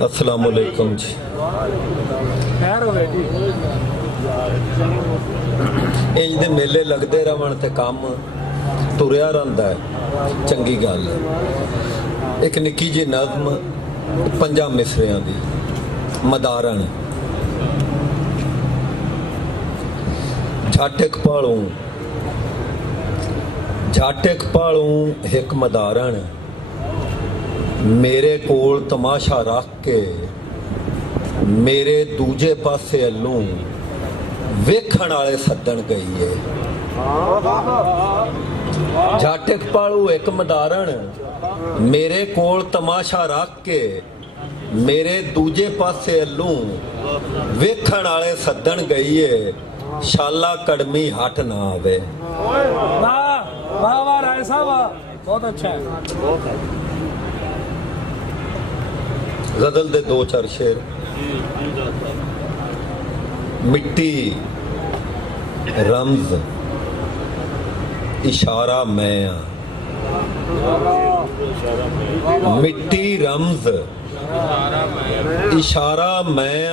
अस्सलामुअलैकुम जी। इंज दे मेले लगते रहन ते काम तुरया रहिंदा है, चंगी गल है। एक निक्की जी नज़म 5 मिसरियां दी मदारण। झाटक पालू एक मदारण, मेरे कोल तमाशा रख के मेरे दूजे पासे अल्लू वेखण वाले सदन गई है। झाटक पालू एक मदारण, मेरे कोल तमाशा रख के मेरे दूजे पासे अल्लू वेखण वाले सदन गई है। शाला कड़मी हट ना आवे। वाह वाह वाह राय साहब, बहुत अच्छा है। गजल दे 2-4 शेर। मिट्टी रमज इशारा मैं आ, मिट्टी रमज इशारा मैं आ,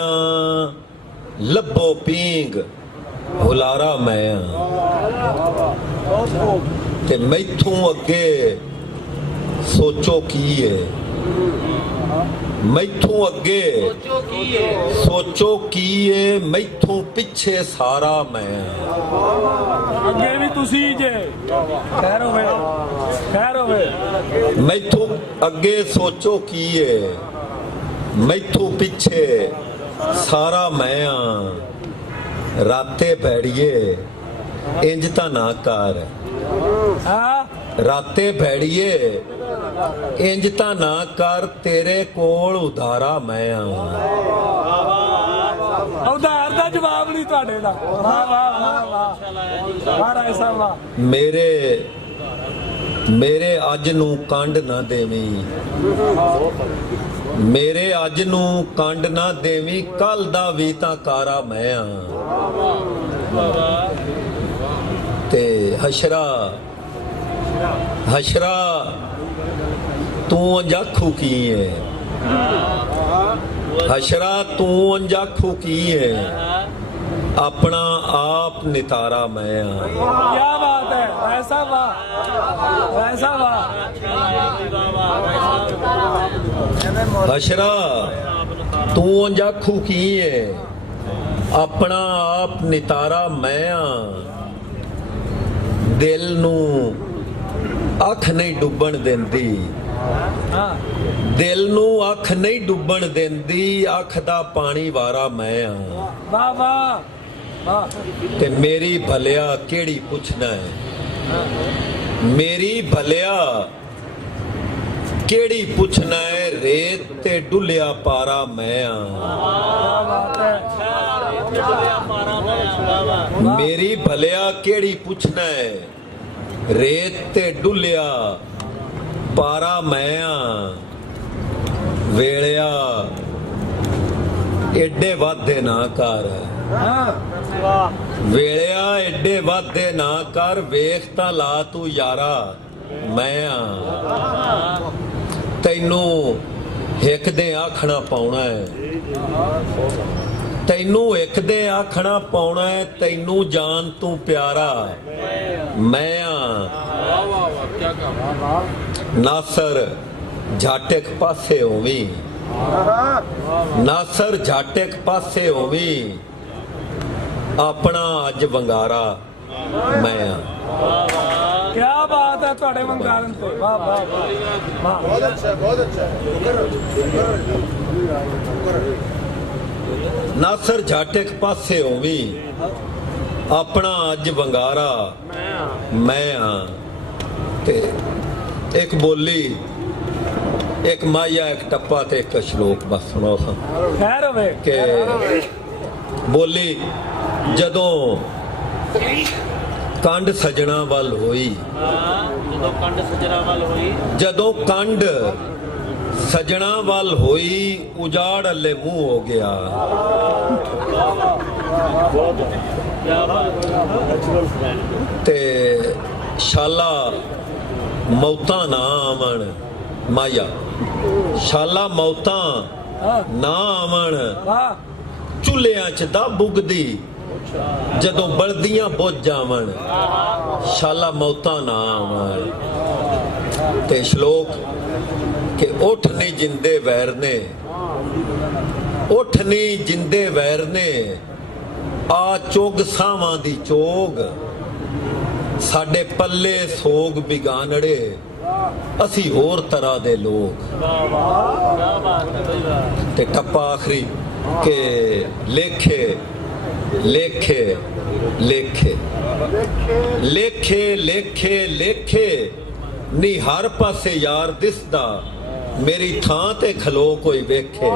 लब्बो पींग हुलारा मैं आ। ते मैथों अगे सोचो की है, मैथों अगे सोचो की है, मैथों पिछे सारा मैं। अगे भी तुसी जे खैर होवे मैथों अगे सोचो की है, मैथों पिछे सारा मैं आ। राते भैड़िए इंज ता ना कर, राते भैड़िए इंज ता ना कर, तेरे कोल उधारा मैं आ। उधार दा जवाब नहीं तुहाडे दा। वाह वाह वाह वाह वाह राय साहब वाह। मेरे अज नू कंड ना देवी, मेरे अज नू कंड ना देवी, कल दा भी तां कारा मैं आ। ते हशरा हशरा तू अंजाखू की है, हशरा तू अंजाखू की है, अपना आप नितारा मैं आ। क्या बात है ऐसा वाह ऐसा वाह। हशरा तू अंजाखू की है, अपना आप नितारा मैं आ। दिल नू अख नहीं डुबण देंदी, दिल नू अख नहीं डुबण देंदी, अख दा पानी वारा मैं आ। वाह वाह वाह। ते मेरी भलिया केड़ी पुछना है, मेरी भलिया केड़ी पुछना है, रेत ते डुलिया पारा मैं आ। मेरी भलिया केड़ी पुछना है, रेत ते डुलिया पारा मैं आ। वेलिया एडे वादे ना कर, वेलिया एडे वादे ना कर, वेख तां ला तू यारा मैं आ। तैनू हिक दे आखना पाउना है, तैनू हिक दे आखना पाउना है, तैनू जान तू प्यारा मैं आ। नासर झाटक पासे होवी, नासर झाटक पासे होवी, अपना अज वंगारा मैं आ। क्या बात है तुहाडे वंगारन ते। वाह वाह वाह। बहुत अच्छा बहुत अच्छा। नासर झाटक पासे होवी, अपना अज वंगारा मैं आ। ते एक बोली, एक माया, एक टप्पा ते एक श्लोक बस सुनो खैर होवे के बोली। जदों कंड सजना वल होई, जदों कंड सजना वल होई, उजाड़ अल्ले मुंह हो गया। ते शाला मौतां ना आवन माया, शाला मौतां ਨਾ ਆਵਣ ਵਾਹ ਚੁੱਲ੍ਹਿਆਂ 'ਚ ਦਾ ਬੁਗਦੀ ਜਦੋਂ ਬਲਦੀਆਂ ਬੁੱਝ ਜਾਵਣ ਸ਼ਾਲਾ ਮੌਤਾਂ ਨਾ ਆਵਣ। ਤੇ ਸ਼ਲੋਕ ਕਿ ਉੱਠ ਨਹੀਂ ਜਿੰਦੇ ਵੈਰ ਨੇ, ਉੱਠ ਨਹੀਂ ਜਿੰਦੇ ਵੈਰ ਨੇ, ਆ ਚੁਗ ਸਾਵਾਂ ਦੀ ਚੋਗ, ਸਾਡੇ ਪੱਲੇ ਸੋਗ ਬਿਗਾਨੜੇ, ਅਸੀਂ ਹੋਰ ਤਰ੍ਹਾਂ ਦੇ ਲੋਕ। ਤੇ ਟੱਪਾ ਆਖਰੀ ਕਿ ਲੇਖੇ ਲੇਖੇ ਲੇਖੇ ਲੇਖੇ ਲੇਖੇ ਲੇਖੇ ਨੀ ਹਰ ਪਾਸੇ ਯਾਰ ਦਿਸਦਾ, ਮੇਰੀ ਥਾਂ ਤੇ ਖਲੋ ਕੋਈ ਵੇਖੇ।